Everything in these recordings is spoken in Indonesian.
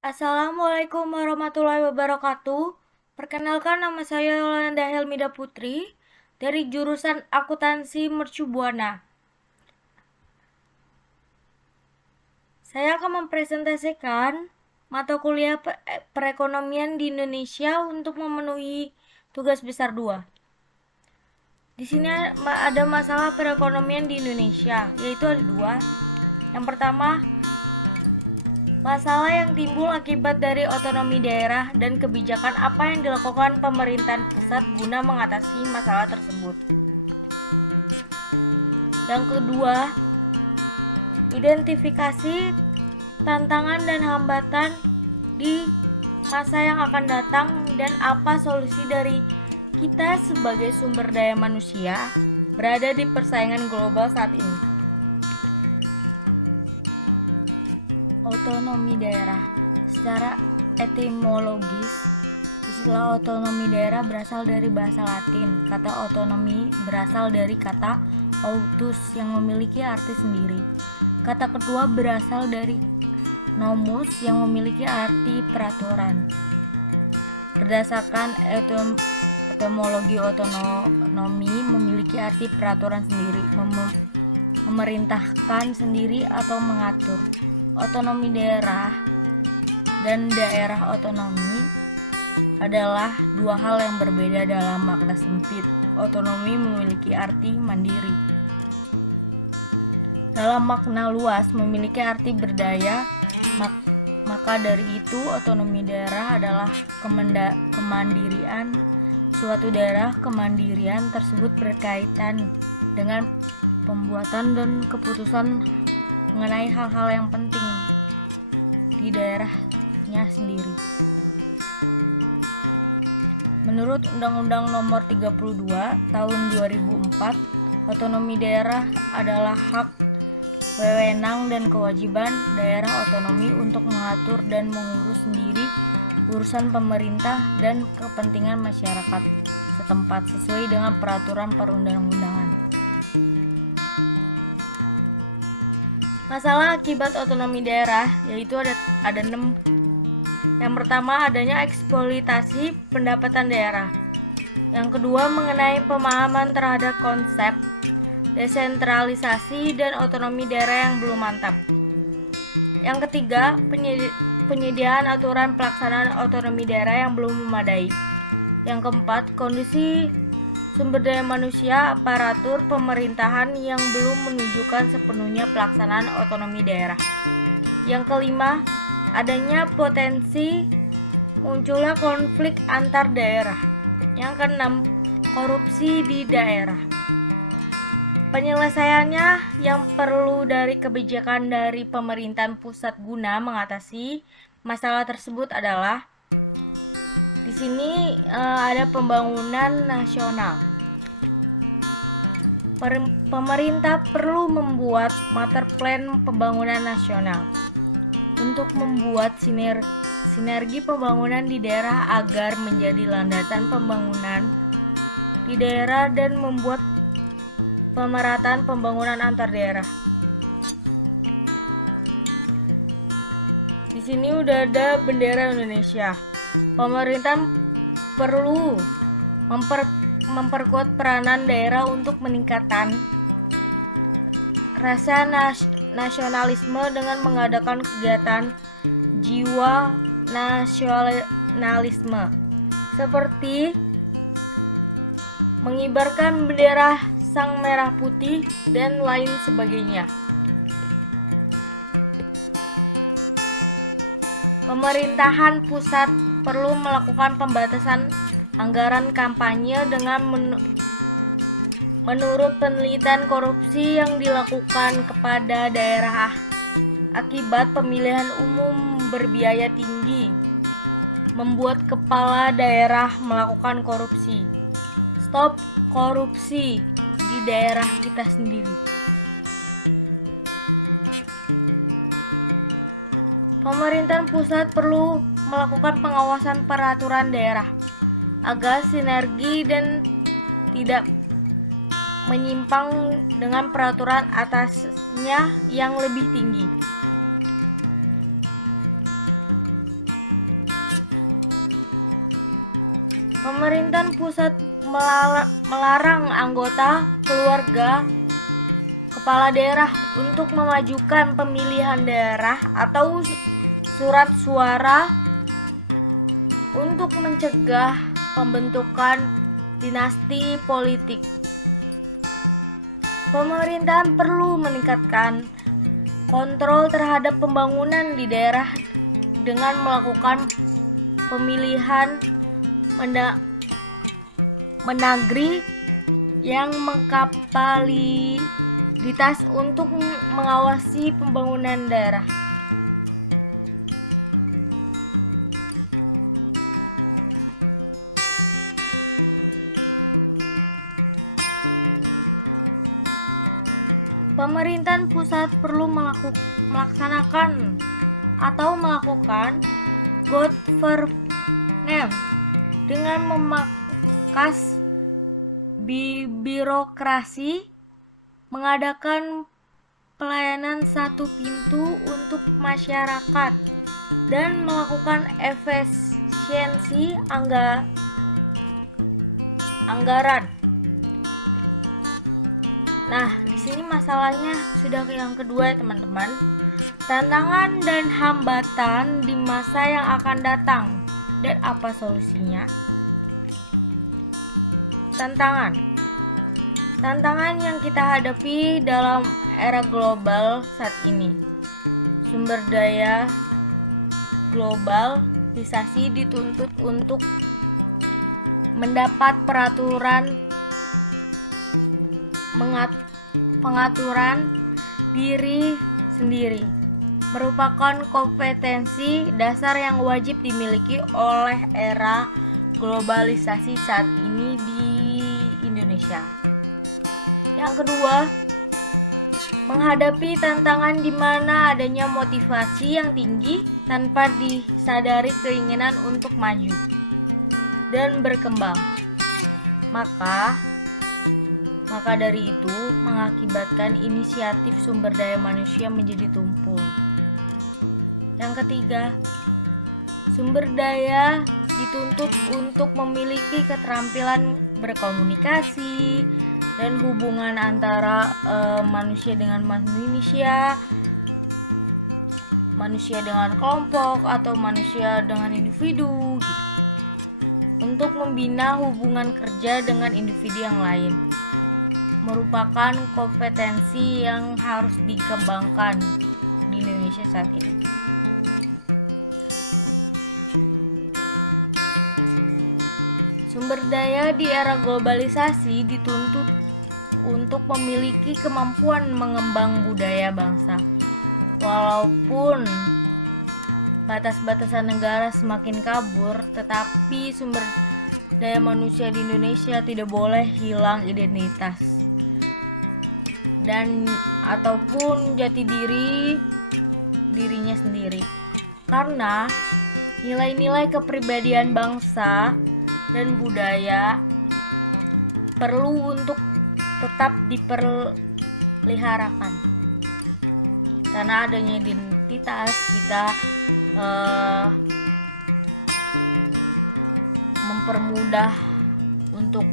Assalamualaikum warahmatullahi wabarakatuh. Perkenalkan, nama saya Yolanda Helmida Putri dari jurusan Akuntansi Mercu Buana. Saya akan mempresentasikan mata kuliah perekonomian di Indonesia untuk memenuhi tugas besar 2. Di sini ada masalah perekonomian di Indonesia, yaitu ada 2. Yang pertama, masalah yang timbul akibat dari otonomi daerah dan kebijakan apa yang dilakukan pemerintahan pusat guna mengatasi masalah tersebut. Yang kedua, identifikasi tantangan dan hambatan di masa yang akan datang dan apa solusi dari kita sebagai sumber daya manusia berada di persaingan global saat ini. Otonomi daerah. Secara etimologis, istilah otonomi daerah berasal dari bahasa Latin. Kata otonomi berasal dari kata autus yang memiliki arti sendiri. Kata kedua berasal dari nomus yang memiliki arti peraturan. Berdasarkan etimologi, otonomi memiliki arti peraturan sendiri, memerintahkan sendiri atau mengatur. Otonomi daerah dan daerah otonomi adalah dua hal yang berbeda dalam makna sempit. Otonomi memiliki arti mandiri. Dalam makna luas memiliki arti berdaya, maka dari itu otonomi daerah adalah kemandirian suatu daerah. Kemandirian tersebut berkaitan dengan pembuatan dan keputusan mengenai hal-hal yang penting di daerahnya sendiri. Menurut Undang-Undang Nomor 32 Tahun 2004, otonomi daerah adalah hak, wewenang, dan kewajiban daerah otonomi untuk mengatur dan mengurus sendiri urusan pemerintah dan kepentingan masyarakat setempat sesuai dengan peraturan perundang-undangan. Masalah akibat otonomi daerah yaitu ada 6. Yang pertama, adanya eksploitasi pendapatan daerah. Yang kedua, mengenai pemahaman terhadap konsep desentralisasi dan otonomi daerah yang belum mantap. Yang ketiga, penyediaan aturan pelaksanaan otonomi daerah yang belum memadai. Yang keempat, kondisi sumber daya manusia aparatur pemerintahan yang belum menunjukkan sepenuhnya pelaksanaan otonomi daerah. Yang kelima, adanya potensi munculnya konflik antar daerah. Yang keenam, korupsi di daerah. Penyelesaiannya yang perlu dari kebijakan dari pemerintahan pusat guna mengatasi masalah tersebut adalah di sini ada pembangunan nasional. Pemerintah perlu membuat master plan pembangunan nasional untuk membuat sinergi pembangunan di daerah agar menjadi landasan pembangunan di daerah dan membuat pemerataan pembangunan antar daerah. Di sini udah ada bendera Indonesia. Pemerintah perlu memperkuat peranan daerah untuk meningkatkan rasa nasionalisme dengan mengadakan kegiatan jiwa nasionalisme seperti mengibarkan bendera sang merah putih dan lain sebagainya. Pemerintahan pusat perlu melakukan pembatasan anggaran kampanye dengan menurut penelitian korupsi yang dilakukan kepada daerah akibat pemilihan umum berbiaya tinggi membuat kepala daerah melakukan korupsi. Stop korupsi di daerah kita sendiri. Pemerintahan pusat perlu melakukan pengawasan peraturan daerah agar sinergi dan tidak menyimpang dengan peraturan atasnya yang lebih tinggi. Pemerintahan pusat melarang anggota keluarga kepala daerah untuk memajukan pemilihan daerah atau surat suara untuk mencegah pembentukan dinasti politik. Pemerintahan perlu meningkatkan kontrol terhadap pembangunan di daerah dengan melakukan pemilihan mendagri yang mengkapabilitas untuk mengawasi pembangunan daerah. Pemerintahan pusat perlu melaksanakan atau melakukan governance dengan memangkas birokrasi, mengadakan pelayanan satu pintu untuk masyarakat, dan melakukan efisiensi anggaran. Nah, di sini masalahnya sudah yang kedua ya teman-teman. Tantangan dan hambatan di masa yang akan datang dan apa solusinya? Tantangan yang kita hadapi dalam era global saat ini. Sumber daya globalisasi dituntut untuk mendapat pengaturan diri sendiri merupakan kompetensi dasar yang wajib dimiliki oleh era globalisasi saat ini di Indonesia. Yang kedua, menghadapi tantangan di mana adanya motivasi yang tinggi tanpa disadari keinginan untuk maju dan berkembang. Maka dari itu mengakibatkan inisiatif sumber daya manusia menjadi tumpul. Yang ketiga, sumber daya dituntut untuk memiliki keterampilan berkomunikasi dan hubungan antara manusia dengan manusia, manusia dengan kelompok atau manusia dengan individu gitu. Untuk membina hubungan kerja dengan individu yang lain merupakan kompetensi yang harus dikembangkan di Indonesia saat ini. Sumber daya di era globalisasi dituntut untuk memiliki kemampuan mengembang budaya bangsa. Walaupun batas-batasan negara semakin kabur, tetapi sumber daya manusia di Indonesia tidak boleh hilang identitas dan ataupun jati dirinya sendiri. Karena nilai-nilai kepribadian bangsa dan budaya perlu untuk tetap diperliharakan. Karena adanya identitas kita mempermudah untuk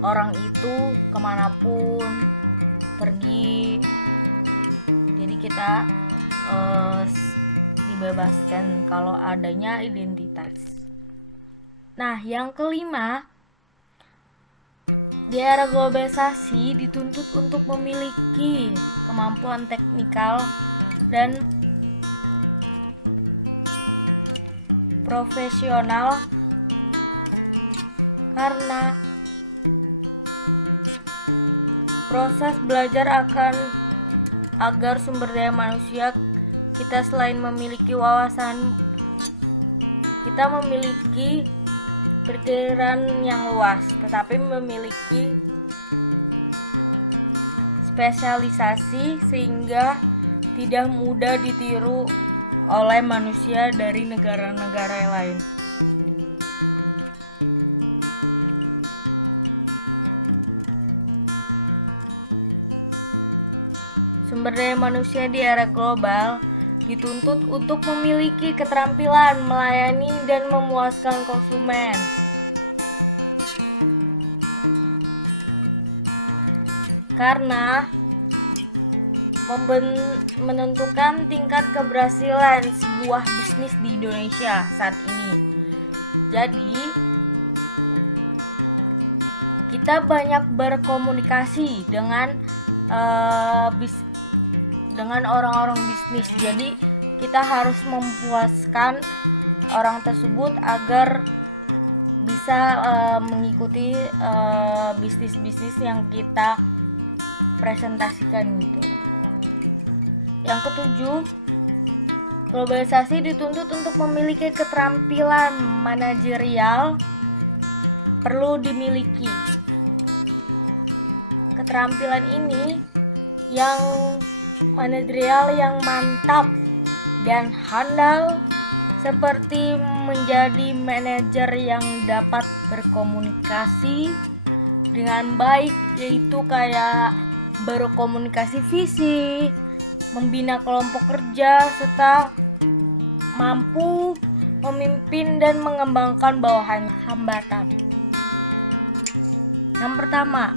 orang itu kemanapun pergi. Jadi kita dibebaskan kalau adanya identitas. Nah, yang kelima, di era globalisasi dituntut untuk memiliki kemampuan teknikal dan profesional karena proses belajar agar sumber daya manusia kita selain memiliki wawasan, kita memiliki pikiran yang luas, tetapi memiliki spesialisasi sehingga tidak mudah ditiru oleh manusia dari negara-negara lain. Sumber daya manusia di era global dituntut untuk memiliki keterampilan melayani dan memuaskan konsumen. karena menentukan tingkat keberhasilan sebuah bisnis di Indonesia saat ini. Jadi, kita banyak berkomunikasi dengan orang-orang bisnis. Jadi, kita harus memuaskan orang tersebut agar bisa mengikuti bisnis-bisnis yang kita presentasikan gitu. Yang ketujuh, globalisasi dituntut untuk memiliki keterampilan manajerial perlu dimiliki. Keterampilan ini yang manajerial yang mantap dan handal, seperti menjadi manajer yang dapat berkomunikasi dengan baik, yaitu kayak berkomunikasi visi, membina kelompok kerja, serta mampu memimpin dan mengembangkan bawahan hambatan. Yang pertama,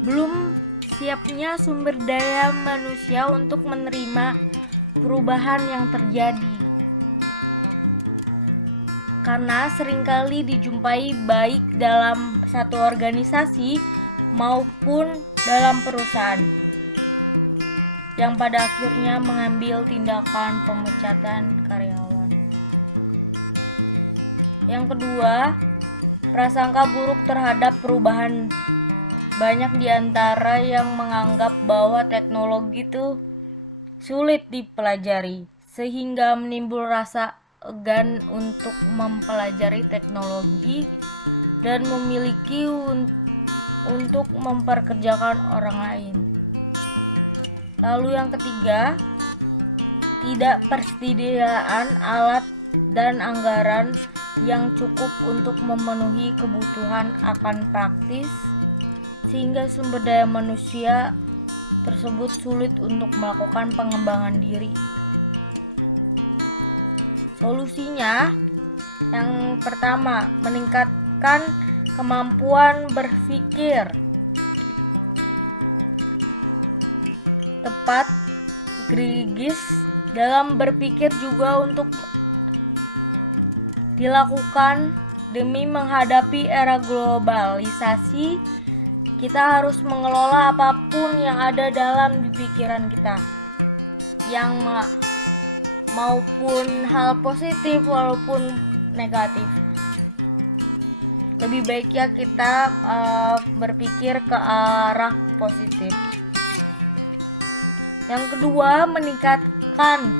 belum siapnya sumber daya manusia untuk menerima perubahan yang terjadi. Karena seringkali dijumpai baik dalam satu organisasi maupun dalam perusahaan, yang pada akhirnya mengambil tindakan pemecatan karyawan. Yang kedua, prasangka buruk terhadap perubahan. Banyak di antara yang menganggap bahwa teknologi itu sulit dipelajari, sehingga menimbul rasa enggan untuk mempelajari teknologi dan memiliki untuk memperkerjakan orang lain. Lalu yang ketiga, tidak persediaan alat dan anggaran yang cukup untuk memenuhi kebutuhan akan praktis, sehingga sumber daya manusia tersebut sulit untuk melakukan pengembangan diri. Solusinya, yang pertama, meningkatkan kemampuan berpikir tepat, kritis dalam berpikir juga untuk dilakukan demi menghadapi era globalisasi. Kita harus mengelola apapun yang ada dalam pikiran kita, yang maupun hal positif walaupun negatif. Lebih baiknya kita berpikir ke arah positif. Yang kedua, meningkatkan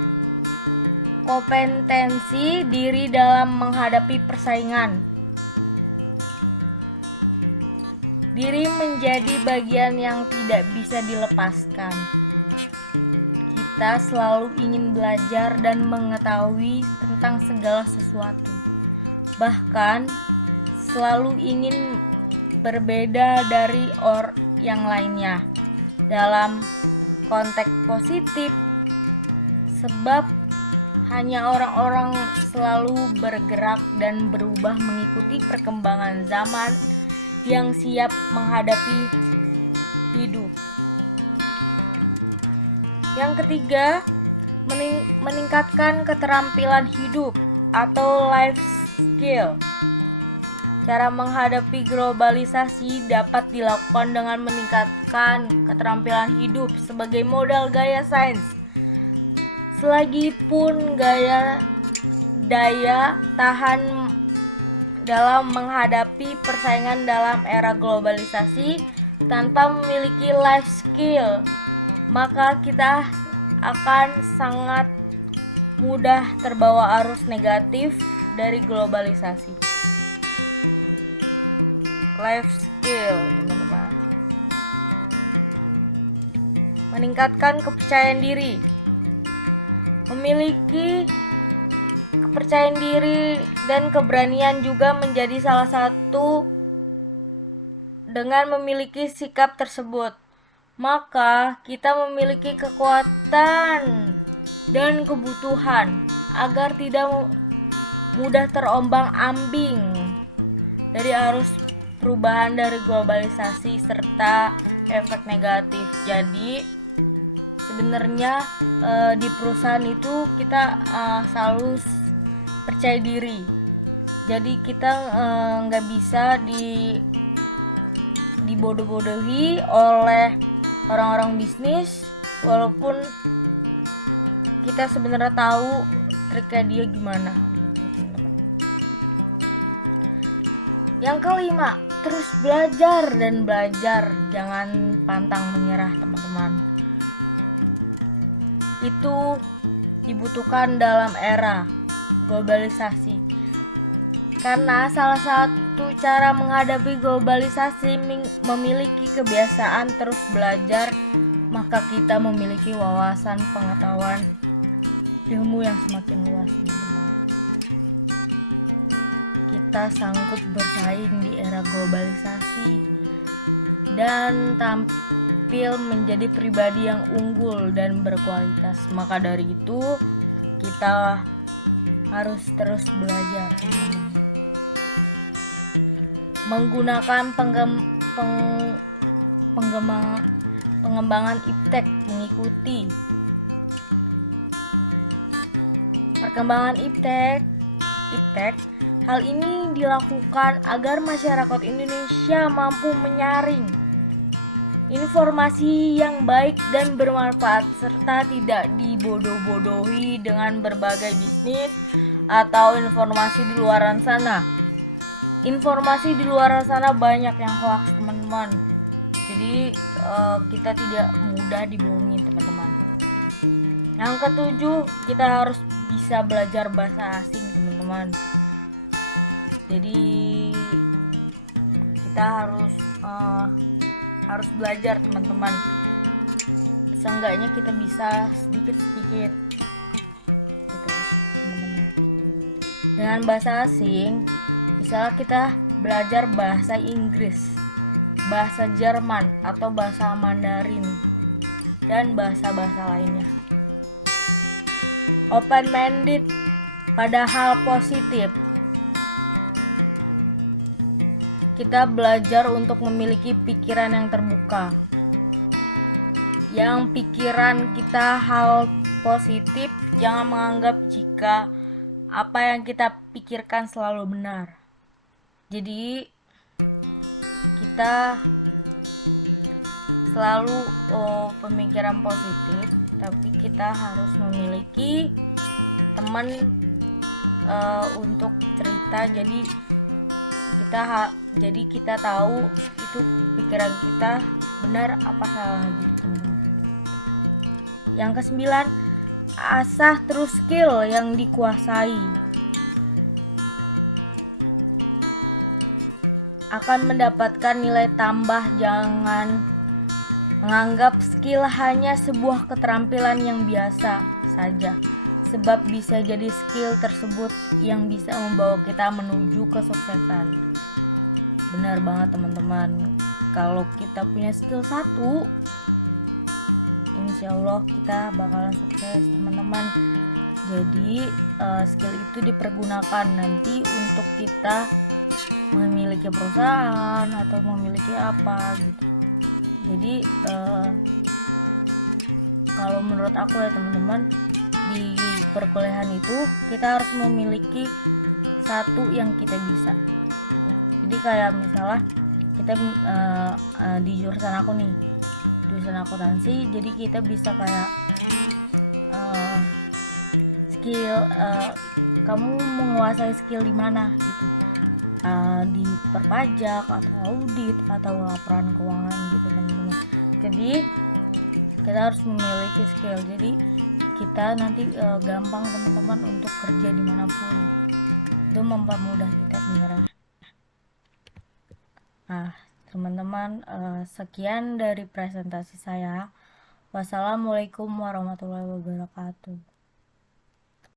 kompetensi diri dalam menghadapi persaingan. Diri menjadi bagian yang tidak bisa dilepaskan. Kita selalu ingin belajar dan mengetahui tentang segala sesuatu. Bahkan selalu ingin berbeda dari yang lainnya dalam konteks positif, sebab hanya orang-orang selalu bergerak dan berubah mengikuti perkembangan zaman yang siap menghadapi hidup. Yang ketiga, meningkatkan keterampilan hidup atau life skill. Cara menghadapi globalisasi dapat dilakukan dengan meningkatkan keterampilan hidup sebagai modal gaya sains. Selagi pun daya tahan dalam menghadapi persaingan dalam era globalisasi tanpa memiliki life skill, maka kita akan sangat mudah terbawa arus negatif dari globalisasi. Life skill, teman-teman. Meningkatkan kepercayaan diri. Memiliki kepercayaan diri dan keberanian juga menjadi salah satu dengan memiliki sikap tersebut. Maka kita memiliki kekuatan dan kebutuhan agar tidak mudah terombang-ambing dari arus perubahan dari globalisasi serta efek negatif. Jadi sebenarnya di perusahaan itu kita selalu percaya diri. Jadi kita nggak bisa dibodoh-bodohi oleh orang-orang bisnis, walaupun kita sebenarnya tahu triknya dia gimana gitu. Yang kelima, terus belajar dan belajar, jangan pantang menyerah teman-teman. Itu dibutuhkan dalam era globalisasi, karena salah satu cara menghadapi globalisasi memiliki kebiasaan terus belajar. Maka kita memiliki wawasan, pengetahuan, ilmu yang semakin luas, teman-teman. Kita sanggup bersaing di era globalisasi dan tampil menjadi pribadi yang unggul dan berkualitas. Maka dari itu kita harus terus belajar, teman-teman. Menggunakan pengembangan iptek, mengikuti perkembangan iptek. Hal ini dilakukan agar masyarakat Indonesia mampu menyaring informasi yang baik dan bermanfaat, serta tidak dibodoh-bodohi dengan berbagai bisnis atau informasi di luar sana. Informasi di luar sana banyak yang hoax, teman-teman. Jadi kita tidak mudah dibohongi, teman-teman. Yang ketujuh, kita harus bisa belajar bahasa asing, teman-teman. Jadi kita harus belajar, teman-teman. Seenggaknya kita bisa sedikit-sedikit gitu, teman-teman. Dengan bahasa asing, misalnya kita belajar bahasa Inggris, bahasa Jerman atau bahasa Mandarin, dan bahasa-bahasa lainnya. Open-minded pada hal positif. Kita belajar untuk memiliki pikiran yang terbuka. Yang pikiran kita hal positif, jangan menganggap jika apa yang kita pikirkan selalu benar. Jadi kita selalu pemikiran positif, tapi kita harus memiliki teman untuk cerita. Jadi kita tahu itu pikiran kita benar apa salah gitu. Yang kesembilan, asah terus skill yang dikuasai. Akan mendapatkan nilai tambah. Jangan menganggap skill hanya sebuah keterampilan yang biasa saja, sebab bisa jadi skill tersebut yang bisa membawa kita menuju kesuksesan. Benar banget, teman-teman. Kalau kita punya skill satu, insya Allah kita bakalan sukses, teman-teman. Jadi skill itu dipergunakan nanti untuk kita memiliki perusahaan atau memiliki apa gitu. Jadi kalau menurut aku ya, teman-teman, di perkuliahan itu kita harus memiliki satu yang kita bisa. Jadi kayak misalnya kita di jurusan aku nih, jurusan akuntansi, jadi kita bisa kayak skill kamu menguasai skill di mana gitu, di perpajak atau audit atau laporan keuangan gitu, teman-teman. Jadi kita harus memiliki skill, jadi kita nanti gampang, teman-teman, untuk kerja dimanapun. Itu mempermudah kita sebenarnya. Nah, teman-teman, sekian dari presentasi saya. Wassalamualaikum warahmatullahi wabarakatuh.